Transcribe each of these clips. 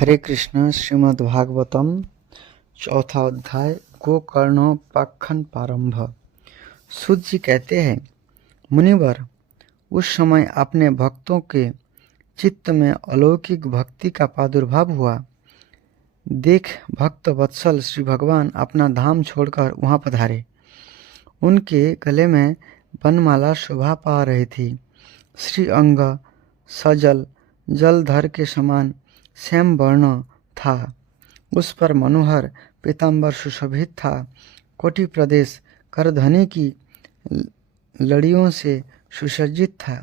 हरे कृष्ण। श्रीमद् भागवतम चौथा अध्याय गोकर्णोपाख्यान प्रारंभ। सूत जी कहते हैं, मुनिवर, उस समय अपने भक्तों के चित्त में अलौकिक भक्ति का प्रादुर्भाव हुआ। देख भक्त वत्सल श्री भगवान अपना धाम छोड़कर वहां पधारे। उनके गले में वनमाला शोभा पा रही थी। श्री अंग सजल जलधर के समान श्याम वर्ण था। उस पर मनोहर पीताम्बर सुशोभित था। कोटि प्रदेश करधनी की लड़ियों से सुसज्जित था।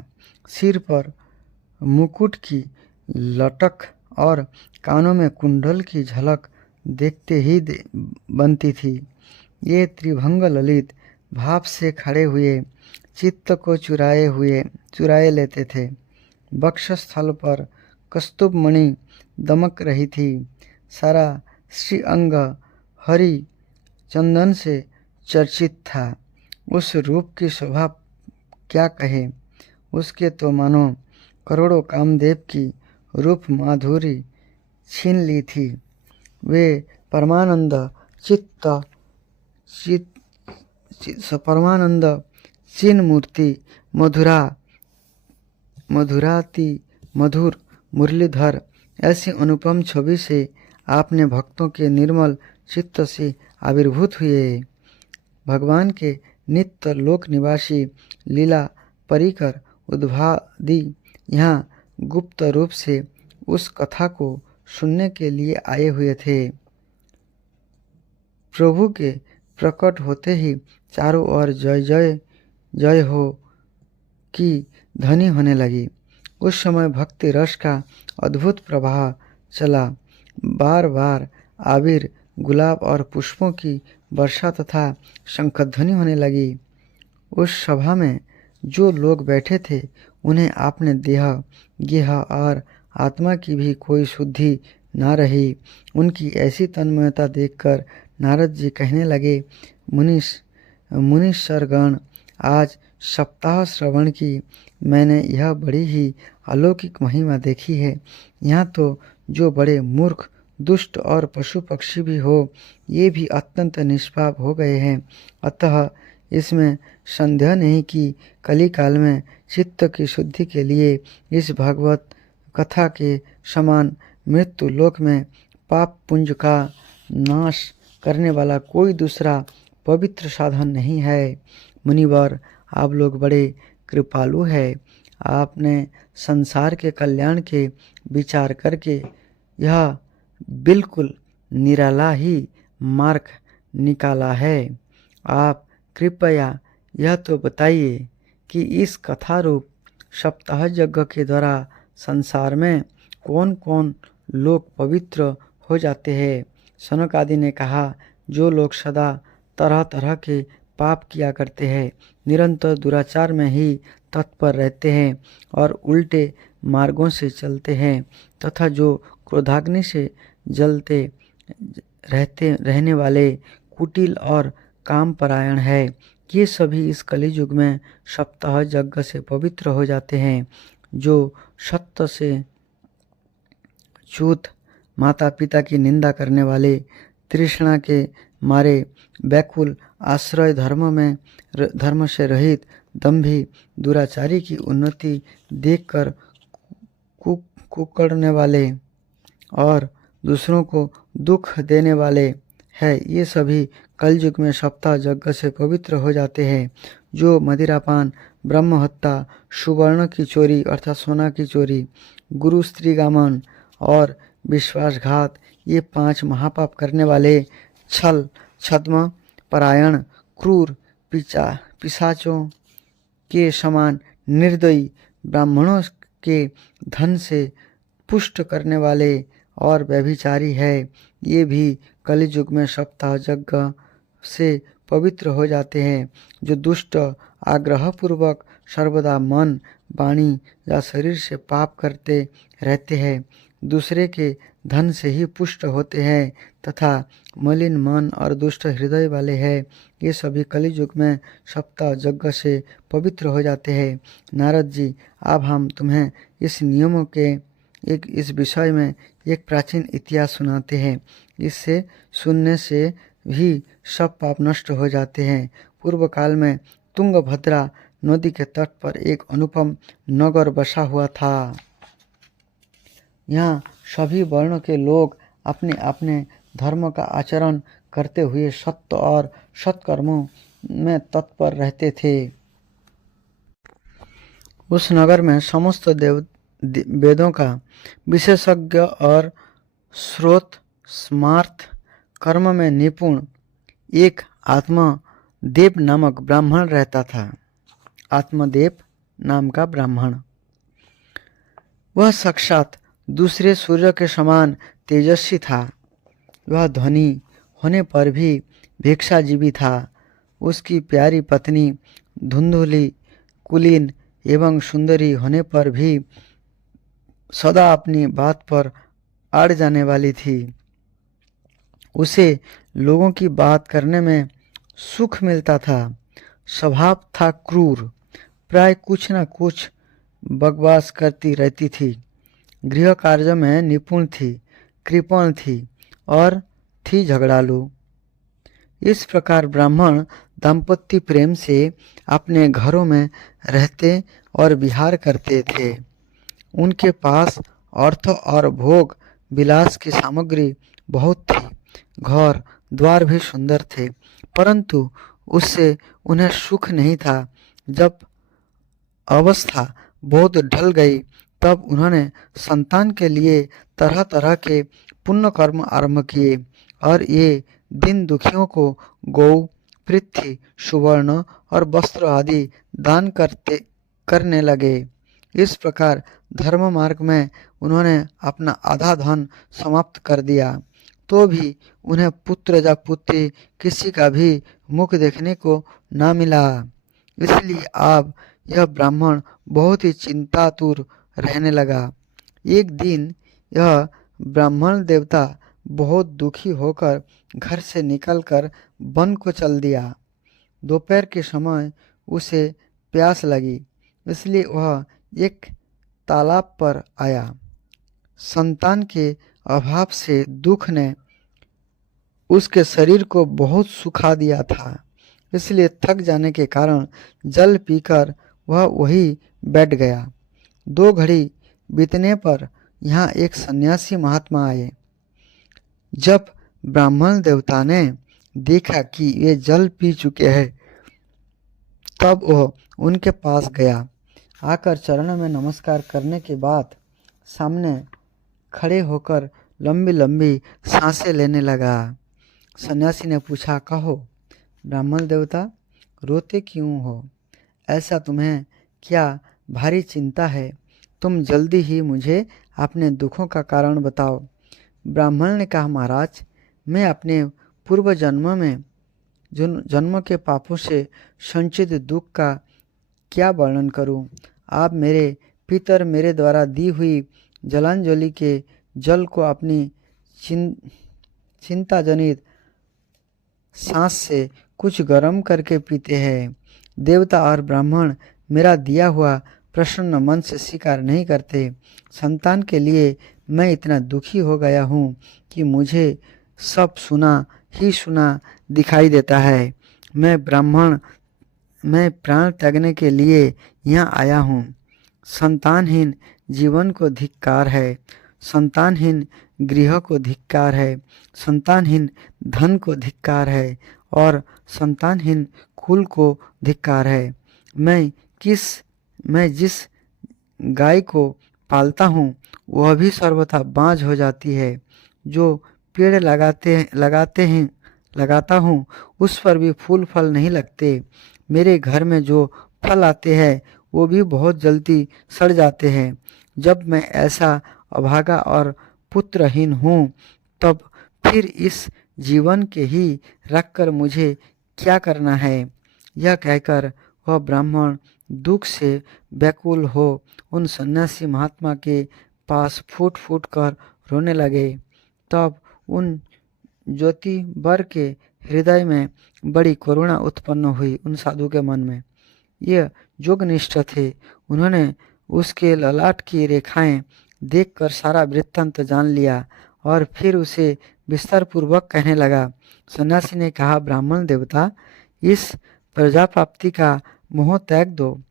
सिर पर मुकुट की लटक और कानों में कुंडल की झलक देखते ही बनती थी। ये त्रिभंग ललित भाव से खड़े हुए चित्त को चुराए लेते थे। वक्षस्थल पर कस्तूभ मणि दमक रही थी। सारा श्री अंग हरि चंदन से चर्चित था। उस रूप की शोभा क्या कहे। उसके तो मानो करोड़ों कामदेव की रूप माधुरी छीन ली थी। वे परमानंद चिन्ह मूर्ति मधुराति मधुर मुरलीधर ऐसी अनुपम छवि से आपने भक्तों के निर्मल चित्त से आविर्भूत हुए। भगवान के नित्य लोक निवासी लीला परिकर उद्भादी यहाँ गुप्त रूप से उस कथा को सुनने के लिए आए हुए थे। प्रभु के प्रकट होते ही चारों ओर जय जय जय हो की ध्वनि होने लगी। उस समय भक्ति रस का अद्भुत प्रवाह चला। बार बार आबिर गुलाब और पुष्पों की वर्षा तथा शंखध्वनि होने लगी। उस सभा में जो लोग बैठे थे उन्हें आपने देह गेह और आत्मा की भी कोई शुद्धि न रही। उनकी ऐसी तन्मयता देखकर नारद जी कहने लगे, मुनीश्वरगण, आज सप्ताह श्रवण की मैंने यह बड़ी ही अलौकिक महिमा देखी है। यहाँ तो जो बड़े मूर्ख दुष्ट और पशु पक्षी भी हो, ये भी अत्यंत निष्पाप हो गए हैं। अतः इसमें संदेह नहीं कि कली काल में चित्त की शुद्धि के लिए इस भागवत कथा के समान मृत्यु लोक में पाप पुंज का नाश करने वाला कोई दूसरा पवित्र साधन नहीं है। मुनिवर, आप लोग बड़े कृपालु हैं। आपने संसार के कल्याण के विचार करके यह बिल्कुल निराला ही मार्ग निकाला है। आप कृपया यह तो बताइए कि इस कथा रूप सप्ताह यज्ञ के द्वारा संसार में कौन कौन लोग पवित्र हो जाते हैं। सनक आदि ने कहा, जो लोग सदा तरह तरह के पाप किया करते हैं, निरंतर दुराचार में ही तत्पर रहते हैं और उल्टे मार्गों से चलते हैं, तथा जो क्रोधाग्नि से जलते रहने वाले कुटिल और कामपरायण है, ये सभी इस कलियुग में सप्ताह यज्ञ से पवित्र हो जाते हैं। जो सत्य से चूत, माता पिता की निंदा करने वाले, तृष्णा के मारे व्याकुल, आश्रय धर्म से रहित, दंभी, दुराचारी की उन्नति देखकर कुकड़ने वाले और दूसरों को दुख देने वाले हैं, ये सभी कलयुग में सप्ताह यज्ञ से पवित्र हो जाते हैं। जो मदिरापान, ब्रह्म हत्या, सुवर्ण की चोरी अर्थात सोना की चोरी, गुरु स्त्रीगामन और विश्वासघात, ये 5 महापाप करने वाले, छल, छद्म परायण, क्रूर, पिशाचों के समान निर्दयी, ब्राह्मणों के धन से पुष्ट करने वाले और व्यभिचारी है, ये भी कलियुग में सप्ताह यज्ञ से पवित्र हो जाते हैं। जो दुष्ट आग्रहपूर्वक सर्वदा मन, वाणी या शरीर से पाप करते रहते हैं, दूसरे के धन से ही पुष्ट होते हैं तथा मलिन मन और दुष्ट हृदय वाले हैं, ये सभी कलियुग में सप्ताह यज्ञ से पवित्र हो जाते हैं। नारद जी, अब हम तुम्हें इस विषय में एक प्राचीन इतिहास सुनाते हैं। इससे सुनने से भी सब पाप नष्ट हो जाते हैं। पूर्व काल में तुंगभद्रा नदी के तट पर एक अनुपम नगर बसा हुआ था। यहाँ सभी वर्णों के लोग अपने अपने धर्म का आचरण करते हुए सत्य और सत्कर्मों में तत्पर रहते थे। उस नगर में समस्त वेदों का विशेषज्ञ और श्रोत स्मार्थ कर्म में निपुण एक आत्मदेव नामक ब्राह्मण रहता था। आत्मदेव नाम का ब्राह्मण, वह साक्षात दूसरे सूर्य के समान तेजस्वी था। वह धनी होने पर भी भिक्षाजीवी था। उसकी प्यारी पत्नी धुंधुली, कुलीन एवं सुंदरी होने पर भी सदा अपनी बात पर अड़ जाने वाली थी। उसे लोगों की बात करने में सुख मिलता था। स्वभाव था क्रूर, प्राय कुछ न कुछ बकवास करती रहती थी। गृह कार्य में निपुण थी, कृपण थी और थी झगड़ालू। इस प्रकार ब्राह्मण दाम्पत्य प्रेम से अपने घरों में रहते और विहार करते थे। उनके पास अर्थ और भोग विलास की सामग्री बहुत थी। घर द्वार भी सुंदर थे, परंतु उससे उन्हें सुख नहीं था। जब अवस्था बहुत ढल गई तब उन्होंने संतान के लिए तरह तरह के पुण्य कर्म आरंभ किए और ये दिन दुखियों को गौ, पृथ्वी, सुवर्ण और वस्त्र आदि दान करने लगे। इस प्रकार धर्म मार्ग में उन्होंने अपना आधा धन समाप्त कर दिया, तो भी उन्हें पुत्र या पुत्री किसी का भी मुख देखने को न मिला। इसलिए अब यह ब्राह्मण बहुत ही चिंतातुर रहने लगा। एक दिन यह ब्राह्मण देवता बहुत दुखी होकर घर से निकलकर वन को चल दिया। दोपहर के समय उसे प्यास लगी, इसलिए वह एक तालाब पर आया। संतान के अभाव से दुख ने उसके शरीर को बहुत सुखा दिया था, इसलिए थक जाने के कारण जल पीकर वह वहीं बैठ गया। 2 घड़ी बीतने पर यहाँ एक सन्यासी महात्मा आए। जब ब्राह्मण देवता ने देखा कि वे जल पी चुके हैं, तब वह उनके पास गया। आकर चरणों में नमस्कार करने के बाद सामने खड़े होकर लंबी लंबी सांसें लेने लगा। सन्यासी ने पूछा, कहो ब्राह्मण देवता, रोते क्यों हो? ऐसा तुम्हें क्या भारी चिंता है? तुम जल्दी ही मुझे अपने दुखों का कारण बताओ। ब्राह्मण ने कहा, महाराज, मैं अपने पूर्व जन्म के पापों से संचित दुख का क्या वर्णन करूं? आप मेरे पितर मेरे द्वारा दी हुई जलांजलि के जल को अपनी चिंताजनित सांस से कुछ गर्म करके पीते हैं। देवता और ब्राह्मण मेरा दिया हुआ प्रसन्न मन से स्वीकार नहीं करते। संतान के लिए मैं इतना दुखी हो गया हूँ कि मुझे सब सुना ही सुना दिखाई देता है। मैं प्राण त्यागने के लिए यहाँ आया हूँ। संतानहीन जीवन को धिक्कार है, संतानहीन गृह को धिक्कार है, संतानहीन धन को धिक्कार है और संतानहीन कुल को धिक्कार है। मैं जिस गाय को पालता हूँ वह भी सर्वथा बाँझ हो जाती है। जो पेड़ लगाता हूँ उस पर भी फूल फल नहीं लगते। मेरे घर में जो फल आते हैं वो भी बहुत जल्दी सड़ जाते हैं। जब मैं ऐसा अभागा और पुत्रहीन हूँ, तब फिर इस जीवन के ही रखकर मुझे क्या करना है? यह कहकर वह ब्राह्मण दुख से व्याकुल हो उन सन्यासी महात्मा के पास फूट फूट कर रोने लगे। तब उन ज्योतिवर के हृदय में बड़ी करुणा उत्पन्न हुई। उन साधु के मन में ये योगनिष्ठ थे। उन्होंने उसके ललाट की रेखाएं देखकर सारा वृत्तांत जान लिया और फिर उसे विस्तार पूर्वक कहने लगा। सन्यासी ने कहा, ब्राह्मण देवता, इस प्रजा प्राप्ति का मोह त्याग दो।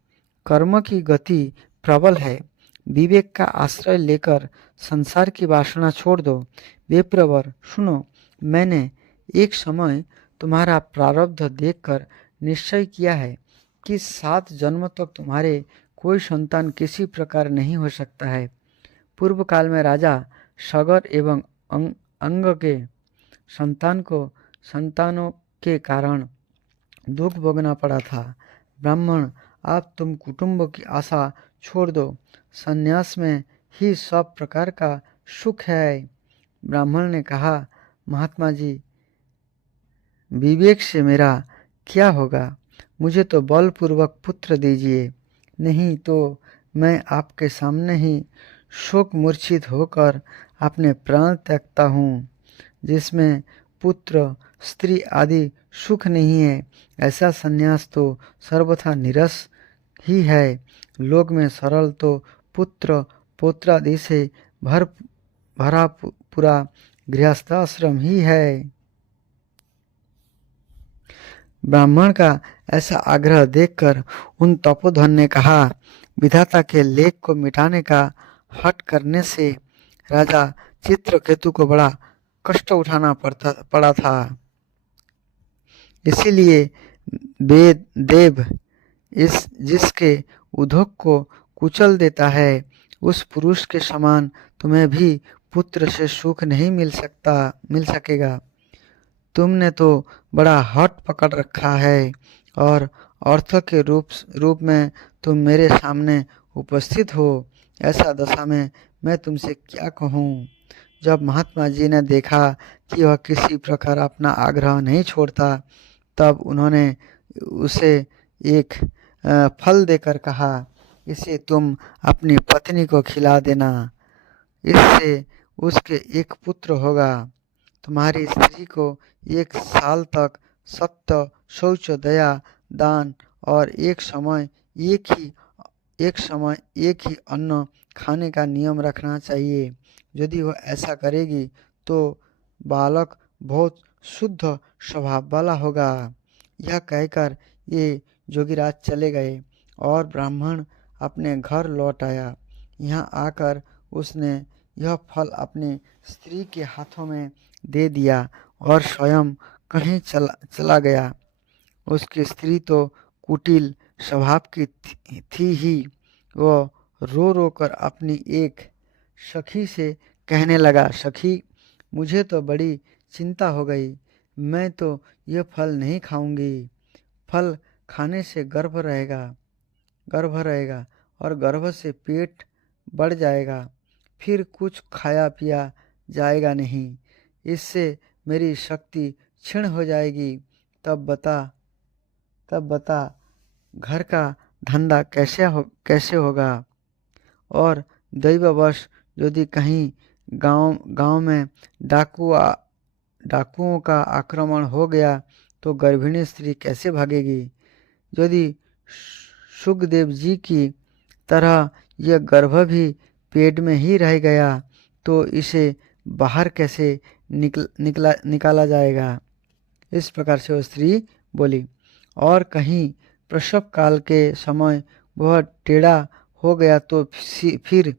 कर्म की गति प्रबल है। विवेक का आश्रय लेकर संसार की वासना छोड़ दो। विप्रवर, सुनो, मैंने एक समय तुम्हारा प्रारब्ध देखकर निश्चय किया है कि 7 जन्म तक तुम्हारे कोई संतान किसी प्रकार नहीं हो सकता है। पूर्व काल में राजा सगर एवं अंग के संतानों के कारण दुख भोगना पड़ा था। ब्राह्मण, आप तुम कुटुंब की आशा छोड़ दो। संन्यास में ही सब प्रकार का सुख है। ब्राह्मण ने कहा, महात्मा जी, विवेक से मेरा क्या होगा? मुझे तो बलपूर्वक पुत्र दीजिए, नहीं तो मैं आपके सामने ही शोक मूर्छित होकर अपने प्राण त्यागता हूँ। जिसमें पुत्र स्त्री आदि सुख नहीं है, ऐसा संन्यास तो सर्वथा निरस ही है। लोक में सरल तो पुत्र पौत्रादि से भरा पूरा गृहस्थाश्रम ही है। ब्राह्मण का ऐसा आग्रह देखकर उन तपोधन ने कहा, विधाता के लेख को मिटाने का हठ करने से राजा चित्रकेतु को बड़ा कष्ट उठाना पड़ा था। इसीलिए वेद देव जिसके उद्योग को कुचल देता है, उस पुरुष के समान तुम्हें भी पुत्र से सुख नहीं मिल सकेगा। तुमने तो बड़ा हठ पकड़ रखा है और अर्थ के रूप में तुम मेरे सामने उपस्थित हो। ऐसा दशा में मैं तुमसे क्या कहूँ? जब महात्मा जी ने देखा कि वह किसी प्रकार अपना आग्रह नहीं छोड़ता, तब उन्होंने उसे एक फल देकर कहा, इसे तुम अपनी पत्नी को खिला देना, इससे उसके एक पुत्र होगा। तुम्हारी स्त्री को 1 साल तक सत्य, शौच, दया, दान और एक समय एक ही अन्न खाने का नियम रखना चाहिए। यदि वह ऐसा करेगी तो बालक बहुत शुद्ध स्वभाव वाला होगा। यह कहकर ये जोगीराज चले गए और ब्राह्मण अपने घर लौट आया। यहाँ आकर उसने यह फल अपनी स्त्री के हाथों में दे दिया और स्वयं कहीं चला गया। उसकी स्त्री तो कुटिल स्वभाव की थी ही। वह रो रो कर अपनी एक सखी से कहने लगा, सखी, मुझे तो बड़ी चिंता हो गई। मैं तो यह फल नहीं खाऊंगी। फल खाने से गर्भ रहेगा और गर्भ से पेट बढ़ जाएगा, फिर कुछ खाया पिया जाएगा नहीं। इससे मेरी शक्ति क्षीण हो जाएगी। तब बता घर का धंधा कैसे होगा? और दैववश यदि कहीं गांव में डाकुओं का आक्रमण हो गया तो गर्भिणी स्त्री कैसे भागेगी? यदि सुखदेव जी की तरह यह गर्भ भी पेट में ही रह गया तो इसे बाहर कैसे निकाला जाएगा? इस प्रकार से वो स्त्री बोली। और कहीं प्रसव काल के समय वह टेढ़ा हो गया तो फिर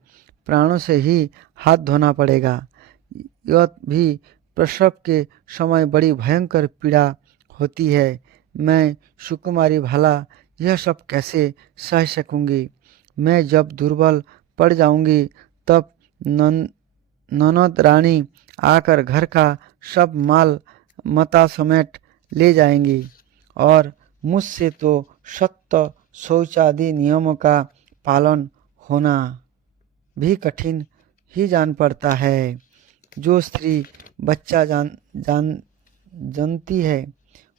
प्राणों से ही हाथ धोना पड़ेगा। यह भी प्रसव के समय बड़ी भयंकर पीड़ा होती है। मैं सुकुमारी भला यह सब कैसे सह सकूंगी? मैं जब दुर्बल पड़ जाऊंगी तब ननद रानी आकर घर का सब माल मता समेट ले जाएंगी और मुझसे तो सत्य शौचादि नियमों का पालन होना भी कठिन ही जान पड़ता है। जो स्त्री बच्चा जानती है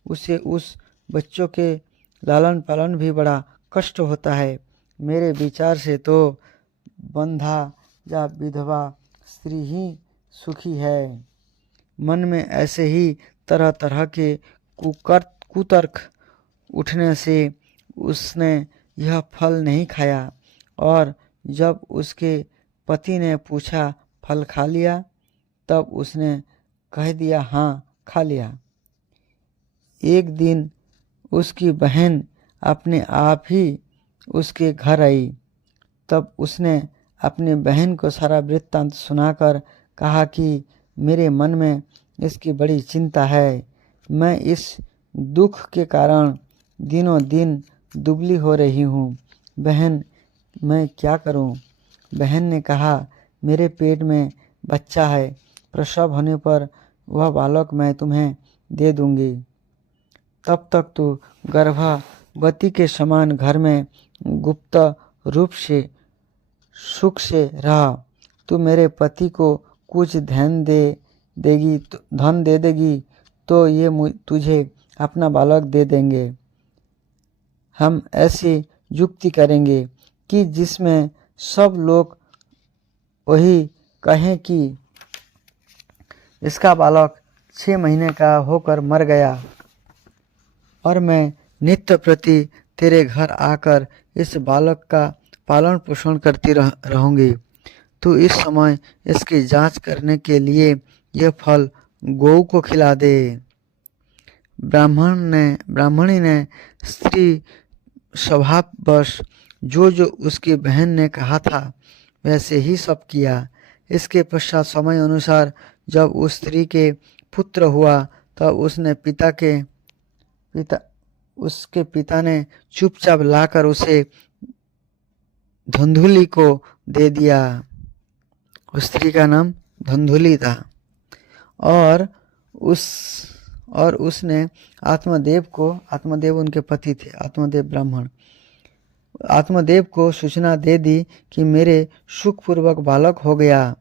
उसे उस बच्चों के लालन पालन भी बड़ा कष्ट होता है। मेरे विचार से तो बंधा या विधवा स्त्री ही सुखी है। मन में ऐसे ही तरह तरह के कुतर्क उठने से उसने यह फल नहीं खाया और जब उसके पति ने पूछा, फल खा लिया? तब उसने कह दिया, हाँ खा लिया। एक दिन उसकी बहन अपने आप ही उसके घर आई। तब उसने अपनी बहन को सारा वृत्तांत सुनाकर कहा कि मेरे मन में इसकी बड़ी चिंता है। मैं इस दुख के कारण दिनों दिन दुबली हो रही हूँ। बहन, मैं क्या करूँ? बहन ने कहा, मेरे पेट में बच्चा है, प्रसव होने पर वह बालक मैं तुम्हें दे दूंगी। तब तक तू गर्भवती के समान घर में गुप्त रूप से सुख से रह। तू मेरे पति को कुछ धन दे देगी तो ये तुझे अपना बालक दे देंगे। हम ऐसी युक्ति करेंगे कि जिसमें सब लोग वही कहें कि इसका बालक 6 महीने का होकर मर गया, और मैं नित्य प्रति तेरे घर आकर इस बालक का पालन पोषण करती रहूंगी। तू इस समय इसकी जांच करने के लिए यह फल गौ को खिला दे। ब्राह्मणी ने स्त्री स्वभाववश जो जो उसकी बहन ने कहा था वैसे ही सब किया। इसके पश्चात समय अनुसार जब उस स्त्री के पुत्र हुआ तब उसके पिता ने चुपचाप लाकर उसे धुंधुली को दे दिया। उस स्त्री का नाम धुंधुली था। और उसने आत्मदेव उनके पति थे, आत्मदेव ब्राह्मण, आत्मदेव को सूचना दे दी कि मेरे सुखपूर्वक बालक हो गया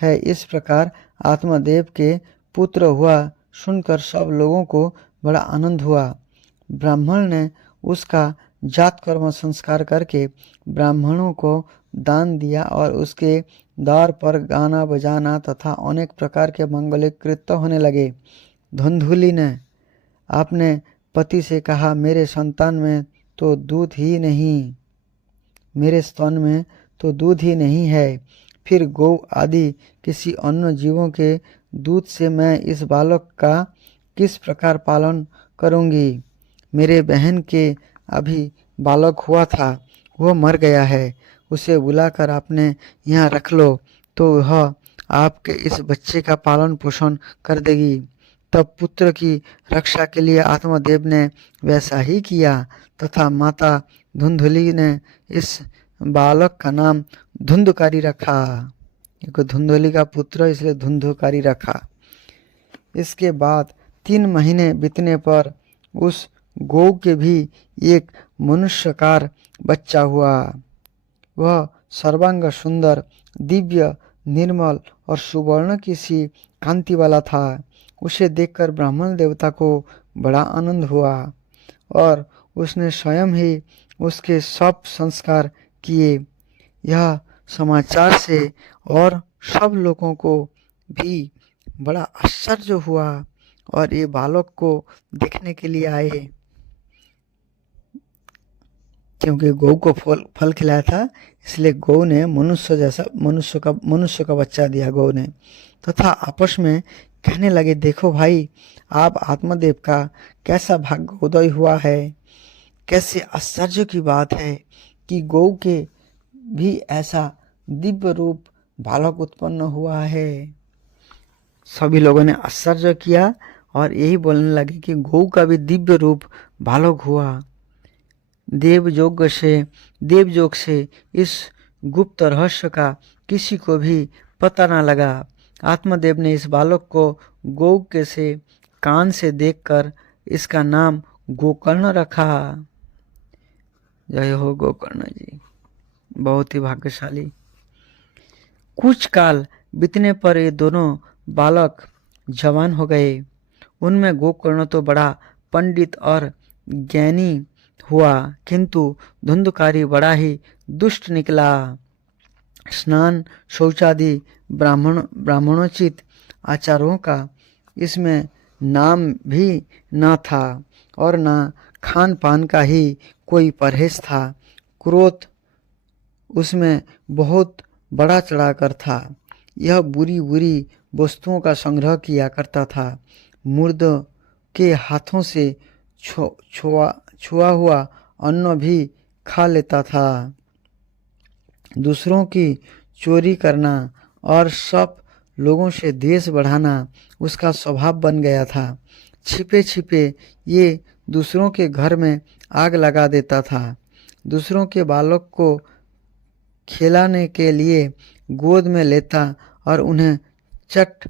है। इस प्रकार आत्मदेव के पुत्र हुआ सुनकर सब लोगों को बड़ा आनंद हुआ। ब्राह्मण ने उसका जात कर्म संस्कार करके ब्राह्मणों को दान दिया और उसके द्वार पर गाना बजाना तथा अनेक प्रकार के मंगलिक कृत्य होने लगे। धुंधुली ने अपने पति से कहा, मेरे संतान में तो दूध ही नहीं, मेरे स्तन में तो दूध ही नहीं है, फिर गौ आदि किसी अन्य जीवों के दूध से मैं इस बालक का किस प्रकार पालन करूंगी? मेरे बहन के अभी बालक हुआ था, वह मर गया है, उसे बुलाकर आपने यहाँ रख लो तो वह आपके इस बच्चे का पालन पोषण कर देगी। तब पुत्र की रक्षा के लिए आत्मदेव ने वैसा ही किया तथा माता धुंधुली ने इस बालक का नाम धुंधकारी रखा। क्योंकि धुंधुली का पुत्र इसलिए धुंधकारी रखा। इसके बाद 3 महीने बीतने पर उस गौ के भी एक मनुष्यकार बच्चा हुआ। वह सर्वांग सुंदर, दिव्य, निर्मल और सुवर्ण की सी कांति वाला था। उसे देखकर ब्राह्मण देवता को बड़ा आनंद हुआ और उसने स्वयं ही उसके सब संस्कार किए। यह समाचार से और सब लोगों को भी बड़ा आश्चर्य हुआ और ये बालक को देखने के लिए आए। क्योंकि गौ को फल खिलाया था इसलिए गौ ने मनुष्य का बच्चा दिया गौ ने, तथा आपस में कहने लगे, देखो भाई, आप आत्मदेव का कैसा भाग्योदय हुआ है। कैसे आश्चर्य की बात है कि गौ के भी ऐसा दिव्य रूप बालक उत्पन्न हुआ है। सभी लोगों ने आश्चर्य किया और यही बोलने लगे कि गौ का भी दिव्य रूप बालक हुआ। देवयोग से इस गुप्त रहस्य का किसी को भी पता न लगा। आत्मदेव ने इस बालक को गौ के से कान से देखकर इसका नाम गोकर्ण रखा। जय हो गोकर्ण जी, बहुत ही भाग्यशाली। कुछ काल बीतने पर ये दोनों बालक जवान हो गए। उनमें गोकर्ण तो बड़ा पंडित और ज्ञानी हुआ, किंतु धुंधकारी बड़ा ही दुष्ट निकला। स्नान शौचादि ब्राह्मणोचित आचारों का इसमें नाम भी न था और न खान पान का ही कोई परहेज था। क्रोध उसमें बहुत बड़ा चढ़ाकर था। यह बुरी बुरी वस्तुओं का संग्रह किया करता था। मुर्दों के हाथों से छुआ हुआ अन्न भी खा लेता था। दूसरों की चोरी करना और सब लोगों से द्वेष बढ़ाना उसका स्वभाव बन गया था। छिपे छिपे ये दूसरों के घर में आग लगा देता था। दूसरों के बालक को खिलाने के लिए गोद में लेता और उन्हें चट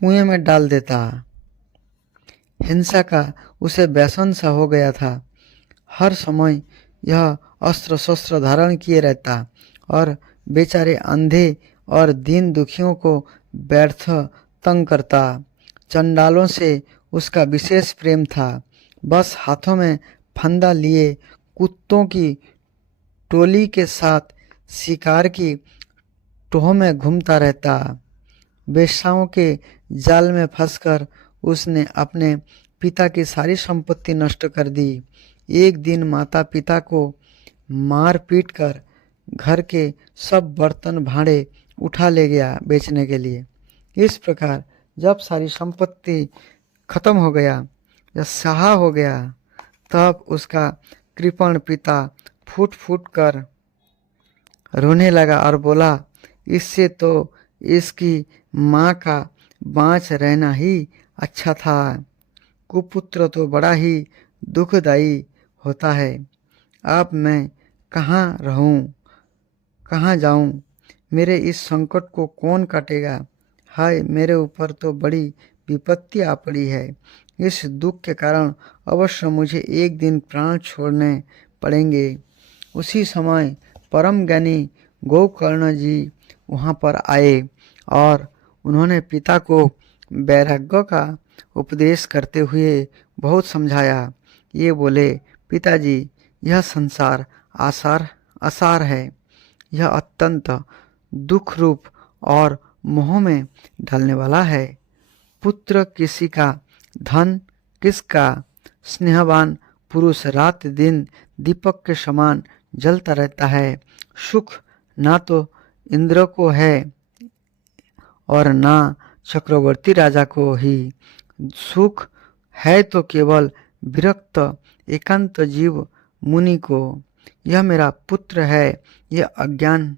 कुएं में डाल देता। हिंसा का उसे व्यसन सा हो गया था। हर समय यह अस्त्र शस्त्र धारण किए रहता और बेचारे अंधे और दीन दुखियों को व्यर्थ तंग करता। चंडालों से उसका विशेष प्रेम था। बस हाथों में फंदा लिए कुत्तों की टोली के साथ शिकार की टोह में घूमता रहता। वेश्याओं के जाल में फंसकर उसने अपने पिता की सारी संपत्ति नष्ट कर दी। एक दिन माता पिता को मार पीट कर घर के सब बर्तन भांडे उठा ले गया बेचने के लिए। इस प्रकार जब सारी संपत्ति खत्म हो गया या सहा हो गया, तब उसका कृपण पिता फूट फूट कर रोने लगा और बोला, इससे तो इसकी माँ का बाँच रहना ही अच्छा था। कुपुत्र तो बड़ा ही दुखदायी होता है। अब मैं कहाँ रहूं, कहाँ जाऊं? मेरे इस संकट को कौन काटेगा? हाय, मेरे ऊपर तो बड़ी विपत्ति आ पड़ी है। इस दुख के कारण अवश्य मुझे एक दिन प्राण छोड़ने पड़ेंगे। उसी समय परम ज्ञानी गोकर्ण जी वहाँ पर आए और उन्होंने पिता को वैराग्य का उपदेश करते हुए बहुत समझाया। ये बोले, पिताजी, यह संसार आसार है। यह अत्यंत दुख रूप और मोह में डालने वाला है। पुत्र किसी का, धन किसका। स्नेहवान पुरुष रात दिन दीपक के समान जलता रहता है। सुख ना तो इंद्र को है और ना चक्रवर्ती राजा को ही। सुख है तो केवल विरक्त एकांत जीव मुनि को। यह मेरा पुत्र है, यह अज्ञान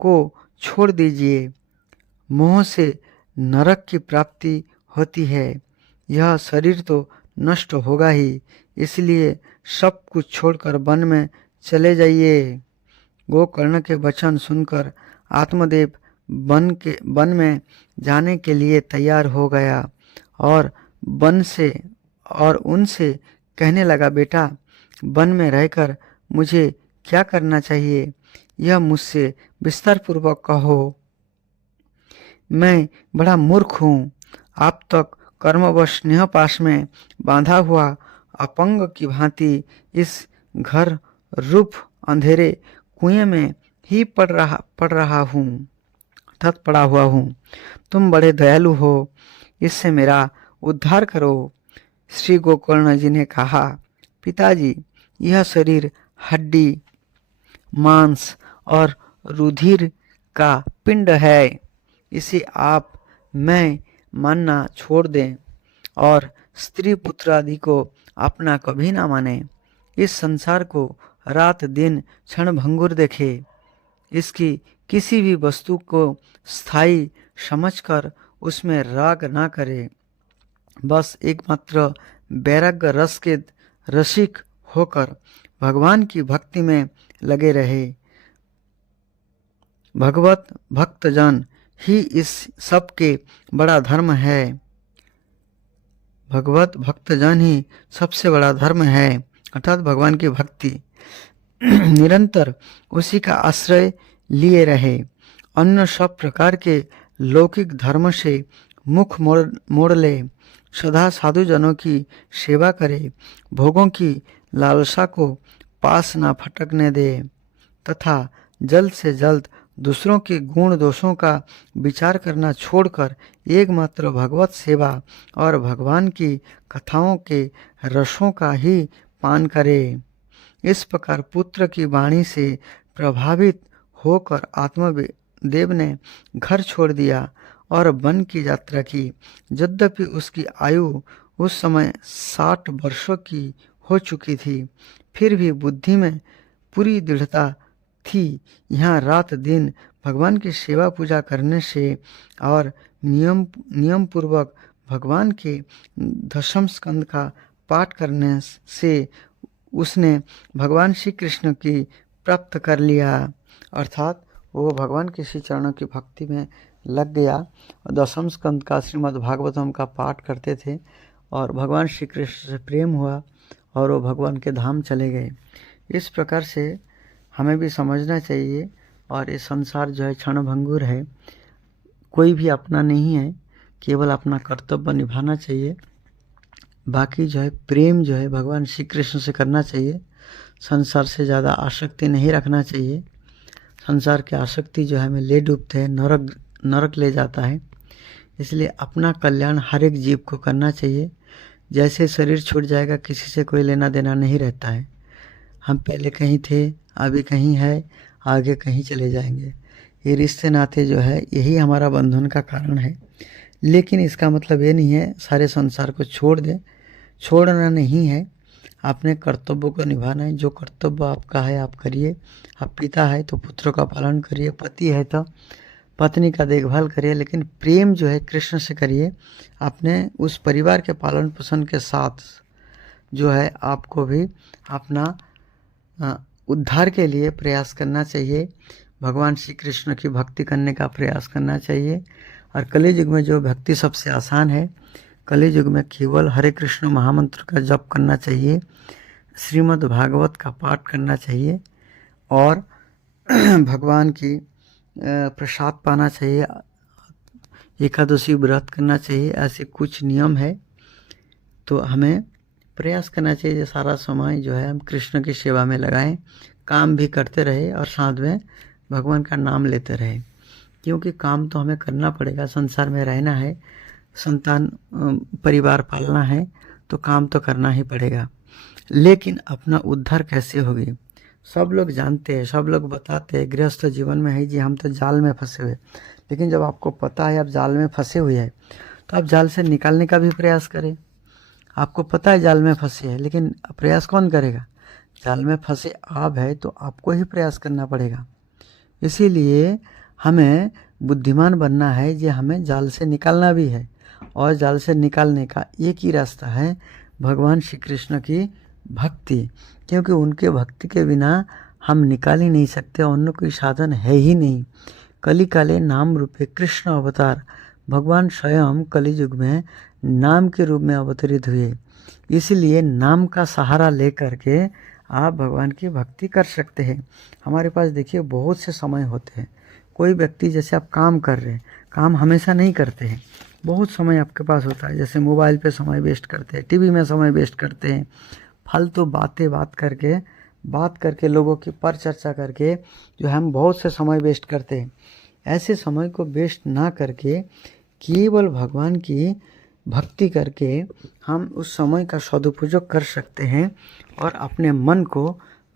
को छोड़ दीजिए। मोह से नरक की प्राप्ति होती है। यह शरीर तो नष्ट होगा ही, इसलिए सब कुछ छोड़कर वन में चले जाइए। गोकर्ण के वचन सुनकर आत्मदेव वन में जाने के लिए तैयार हो गया और उनसे कहने लगा, बेटा, वन में रहकर मुझे क्या करना चाहिए, यह मुझसे विस्तार पूर्वक कहो। मैं बड़ा मूर्ख हूँ। आप तक कर्मवश स्नेह पाश में बांधा हुआ अपंग की भांति इस घर रूप अंधेरे कुएं में ही पड़ा हुआ हूँ। तुम बड़े दयालु हो, इससे मेरा उद्धार करो। श्री गोकर्ण जी ने कहा, पिताजी, यह शरीर हड्डी, मांस और रुधिर का पिंड है। इसे आप मैं मानना छोड़ दें और स्त्री पुत्र आदि को अपना कभी ना माने। इस संसार को रात दिन क्षण भंगुर देखे। इसकी किसी भी वस्तु को स्थायी समझकर उसमें राग ना करे। बस एकमात्र वैराग्य रस के रसिक होकर भगवान की भक्ति में लगे रहे। भगवत भक्तजन ही इस सब के बड़ा धर्म है। भगवत भक्तजन ही सबसे बड़ा धर्म है, अर्थात भगवान की भक्ति। निरंतर उसी का आश्रय लिए रहे। अन्य सब प्रकार के लौकिक धर्म से मुख मोड़ ले। सदा साधुजनों की सेवा करे। भोगों की लालसा को पास ना फटकने दे तथा जल्द से जल्द दूसरों के गुण दोषों का विचार करना छोड़कर एकमात्र भगवत सेवा और भगवान की कथाओं के रसों का ही पान करे। इस प्रकार पुत्र की वाणी से प्रभावित होकर देव ने घर छोड़ दिया और वन की यात्रा की। यद्यपि उसकी आयु उस समय 60 वर्षों की हो चुकी थी, फिर भी बुद्धि में पूरी दृढ़ता थी। यहाँ रात दिन भगवान की सेवा पूजा करने से और नियम पूर्वक भगवान के दशम स्कंद का पाठ करने से उसने भगवान श्री कृष्ण की प्राप्त कर लिया। अर्थात वो भगवान के श्री चरणों की भक्ति में लग गया। दशम स्कंद का श्रीमद् भागवतम का पाठ करते थे और भगवान श्री कृष्ण से प्रेम हुआ और वो भगवान के धाम चले गए। इस प्रकार से हमें भी समझना चाहिए। और ये संसार जो है क्षणभंगुर है, कोई भी अपना नहीं है, केवल अपना कर्तव्य निभाना चाहिए। बाकी जो है प्रेम जो है भगवान श्री कृष्ण से करना चाहिए। संसार से ज़्यादा आसक्ति नहीं रखना चाहिए। संसार की आसक्ति जो है हमें ले डूबते हैं, नरक ले जाता है। इसलिए अपना कल्याण हर एक जीव को करना चाहिए। जैसे शरीर छूट जाएगा, किसी से कोई लेना देना नहीं रहता है। हम पहले कहीं थे, अभी कहीं है, आगे कहीं चले जाएंगे। ये रिश्ते नाते जो है यही हमारा बंधन का कारण है। लेकिन इसका मतलब ये नहीं है सारे संसार को छोड़ दें। छोड़ना नहीं है, अपने कर्तव्यों को निभाना है। जो कर्तव्य आपका है आप करिए। आप पिता है तो पुत्रों का पालन करिए, पति है तो पत्नी का देखभाल करिए, लेकिन प्रेम जो है कृष्ण से करिए। अपने उस परिवार के पालन पोषण के साथ जो है आपको भी अपना उद्धार के लिए प्रयास करना चाहिए। भगवान श्री कृष्ण की भक्ति करने का प्रयास करना चाहिए। और कलि युग में जो भक्ति सबसे आसान है, कलि युग में केवल हरे कृष्ण महामंत्र का जप करना चाहिए, श्रीमद् भागवत का पाठ करना चाहिए और भगवान की प्रसाद पाना चाहिए, एकादशी व्रत करना चाहिए। ऐसे कुछ नियम है। तो हमें प्रयास करना चाहिए सारा समय जो है हम कृष्ण की सेवा में लगाएं, काम भी करते रहे और साथ में भगवान का नाम लेते रहे। क्योंकि काम तो हमें करना पड़ेगा, संसार में रहना है, संतान परिवार पालना है, तो काम तो करना ही पड़ेगा। लेकिन अपना उद्धार कैसे होगी? सब लोग जानते हैं, सब लोग बताते हैं गृहस्थ जीवन में है जी हम तो जाल में फंसे हुए। लेकिन जब आपको पता है आप जाल में फंसे हुए हैं तो आप जाल से निकालने का भी प्रयास करें। आपको पता है जाल में फंसे हैं, लेकिन प्रयास कौन करेगा? जाल में फंसे आप है तो आपको ही प्रयास करना पड़ेगा। इसीलिए हमें बुद्धिमान बनना है जी, हमें जाल से निकालना भी है। और जाल से निकालने का एक ही रास्ता है, भगवान श्री कृष्ण की भक्ति। क्योंकि उनके भक्ति के बिना हम निकाल ही नहीं सकते, अन्य कोई साधन है ही नहीं। कली काले नाम रूपे कृष्ण अवतार, भगवान स्वयं कली युग में नाम के रूप में अवतरित हुए। इसलिए नाम का सहारा लेकर के आप भगवान की भक्ति कर सकते हैं। हमारे पास देखिए बहुत से समय होते हैं। कोई व्यक्ति जैसे आप काम कर रहे हैं, काम हमेशा नहीं करते हैं, बहुत समय आपके पास होता है। जैसे मोबाइल पे समय वेस्ट करते हैं, टीवी में समय वेस्ट करते हैं, फालतू बात करके लोगों की पर चर्चा करके जो हम बहुत से समय वेस्ट करते हैं। ऐसे समय को वेस्ट ना करके केवल भगवान की भक्ति करके हम उस समय का सदुपयोग कर सकते हैं और अपने मन को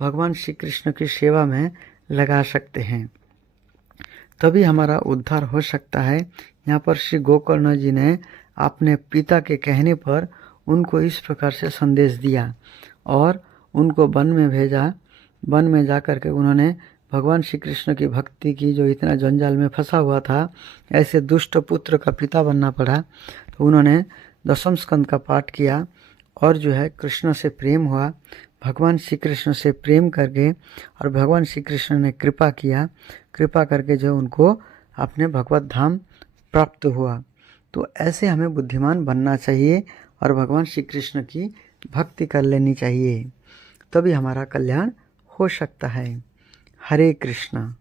भगवान श्री कृष्ण की सेवा में लगा सकते हैं। तभी हमारा उद्धार हो सकता है। यहाँ पर श्री गोकर्ण जी ने अपने पिता के कहने पर उनको इस प्रकार से संदेश दिया और उनको वन में भेजा। वन में जा कर के उन्होंने भगवान श्री कृष्ण की भक्ति की। जो इतना जंजाल में फंसा हुआ था, ऐसे दुष्ट पुत्र का पिता बनना पड़ा, तो उन्होंने दशम स्कंद का पाठ किया और जो है कृष्ण से प्रेम हुआ। भगवान श्री कृष्ण से प्रेम करके और भगवान श्री कृष्ण ने कृपा किया, कृपा करके जो उनको अपने भगवत धाम प्राप्त हुआ। तो ऐसे हमें बुद्धिमान बनना चाहिए और भगवान श्री कृष्ण की भक्ति कर लेनी चाहिए, तभी हमारा कल्याण हो सकता है। हरे कृष्णा।